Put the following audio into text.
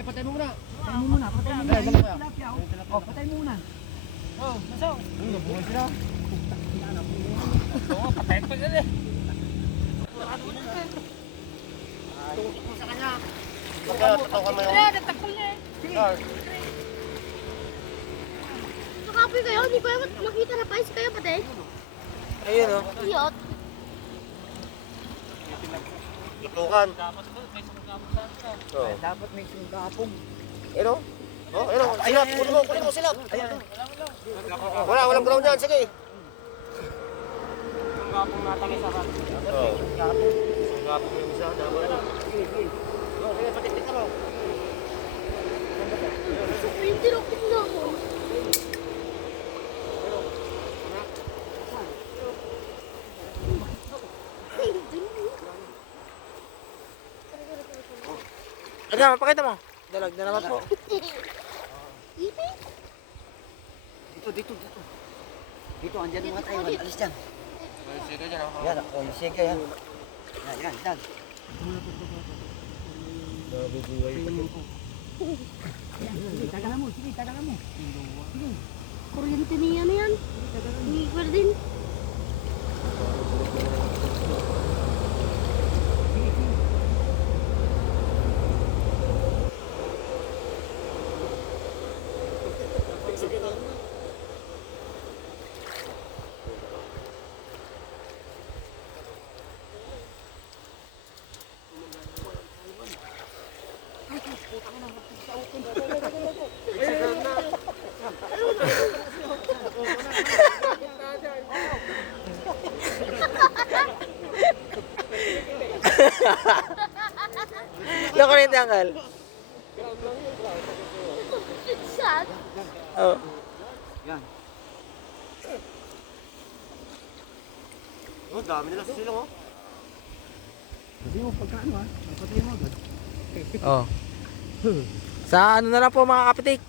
Eh, patay mo muna. Patay mo muna, patay mo muna. Dali, dali, Tilapia, oh. Oh, patay mo muna. Oh, nasaan? Nabuhay sila. Oo, patay pa sila eh. Tutok mo sa kanya. Tatawakan mo yun. Wala, natakol na eh. Carl. Nakapoy kayo, hindi ko yung makita na pais kayo pati. Ayun, oh. Iyot. Tutukan. Dapat ito, may sumugamo sa atin. Oh. Dapat may sungkapong. Ayun, oh. Oh, ayun, oh. Silap. Kunin mo silap. Ayan. Walang ground yan. Sige. Sumugapong natangay sa atin. Oh. Sungapong yung isa. Dapat na. Sige, sige. Oh, sige, patitik ka mo. Yung tinuktok na ako. Ano, mapakita mo. Dalag na naman po. Ipi? Dito. Dito, andyan mga tayo. Alis dyan. Sige dyan, oh. Yan, oh, yung sige yan. Yan. Nabubuhay pa yun. Sige, tagalan mo. Sige. Kuryente niya na yan. Hindi ko din. Loko rin tanggal. Sad. Oo. Yan. Oh, dami nila sa silong, oh. Kasi mo pagkaano ha. Patay mo agad. Oh. Sa ano na lang po mga kapitik.